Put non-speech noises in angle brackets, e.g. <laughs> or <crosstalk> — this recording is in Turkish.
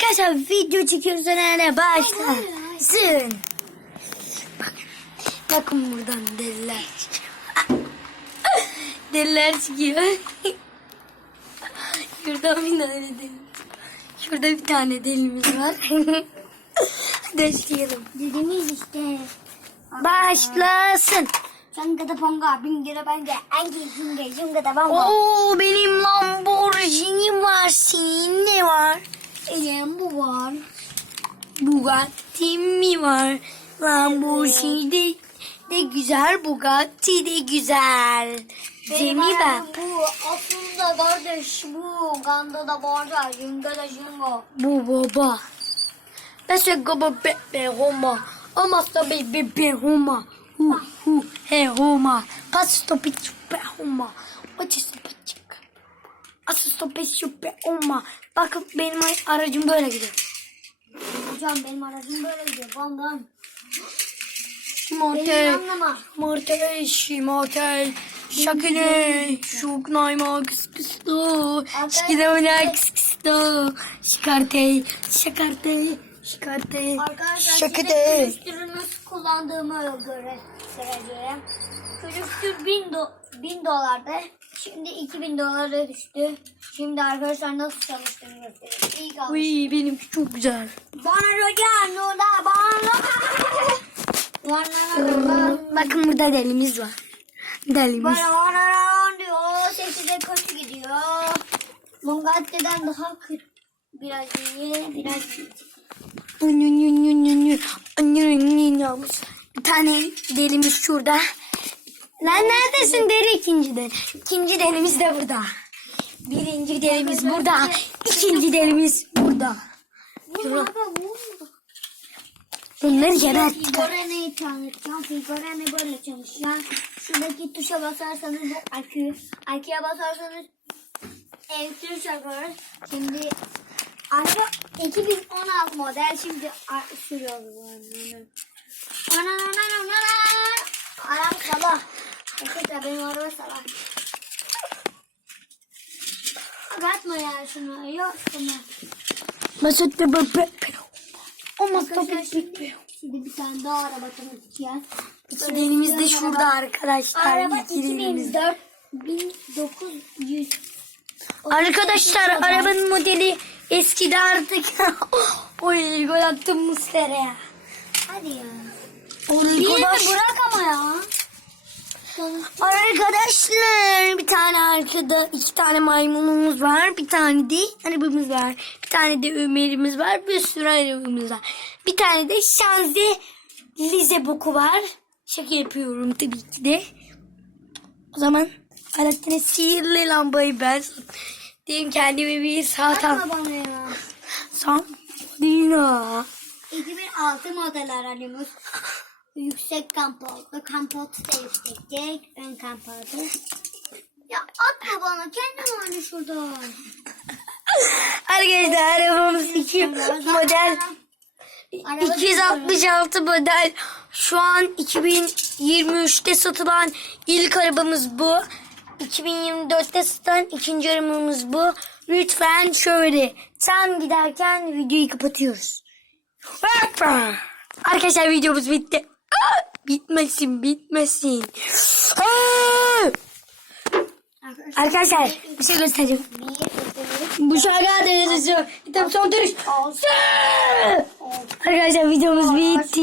Arkadaşlar video çekiyoruz önerine başlasın. Bakın, bakın buradan deliler çıkıyor. deliler çıkıyor. <laughs> Şuradan bir tane deli. Şurada bir tane delimiz var. <laughs> Hadi başlayalım. Dediğimiz işte. Başlasın. Sangada ponga, bingere benge, engi jinge, jingada bonga. Oo benim Lamborghini var. Senin ne var? Elim bu var. Bugatti mi var? Lamborghini de, de güzel, Bugatti de güzel. Değil mi ben? Bu aslında kardeş bu. Ganda da borda, jinga da jingo. Bu baba. Söyle baba bebe Roma. Ama tabi bebe Roma. Hu hu he Roma. Passo pe super Roma. Super çık. Asso pe super Roma. Bakın benim aracım böyle gidiyor. Hocam benim aracım böyle gidiyor. Bandan. Şimotey. Beni anlama. Mortej, şimotey. Şakine, şuk nayma kıs kısto. Şkidemine kıs kısto. Şikartey, şakartey, şikartey. Arkadaşlar Şakide. size nasıl kullandığımı göre söyleyeceğim. Külüstür 1000 do bin dolardı. Şimdi 2000 dolara düştü. Şimdi arkadaşlar nasıl çalıştığını göstereyim. İyi kalmış. Uy benimki çok güzel. Bana hocam Nurda bana. Bana bana Bakın burada delimiz var. Delimiz. bana bana diyor. Sesi de kötü gidiyor. Mungatti'den daha kötü. Biraz iyi, biraz iyi. Bir tane delimiz şurada. Lan neredesin deri ikinci del. İkinci delimiz de burada. Birinci delimiz burada. İkinci delimiz burada. Bu. Bunları geberttik. Figura neyi tanıtacağım? Figura ne böyle çalışıyor? Şuradaki tuşa basarsanız bu akü. Aküye basarsanız elektrik çarpar. Şimdi araba 2016 model şimdi sürüyoruz. bunu. Ana ana ana ana. Araba sabah. Arkadaşlar benim araba sabah. Atma ya şunu. Yok şunu. Mesut de bebe. Ama Arkadaşlar şimdi, şimdi bir tane daha araba tanıtacağız. İki delimiz de şurada arkadaşlar. Araba İki delimiz. 2004 1900 Arkadaşlar arabanın modeli eskidi artık. <laughs> Oy gol attım Muslera'ya. Hadi ya. Oy Birini arkadaş. bırak ama ya. Arkadaşlar bir tane arkada iki tane maymunumuz var. Bir tane de arabamız var. Bir tane de Ömer'imiz var. Bir sürü arabamız var. Bir tane de Şanze Lize boku var. Şaka yapıyorum tabii ki de. O zaman Alaaddin'e sihirli lambayı ben diyeyim kendime bir bana ya. Samdina. 2006 model arabamız. Yüksek kampotlu. Kampot da yüksekecek. Ön kampotlu. Ya atma bana. Kendim oyna şurada. <laughs> Arkadaşlar arabamız iki model. Araba 266 model. Şu an 2023'te satılan ilk arabamız bu. 2024'te satılan ikinci arabamız bu. Lütfen şöyle tam giderken videoyu kapatıyoruz. Arkadaşlar videomuz bitti. Bitmesin bitmesin. Arkadaşlar bir şey göstereceğim. Bu şarkı adresi. Kitap son duruş. Arkadaşlar videomuz bitti.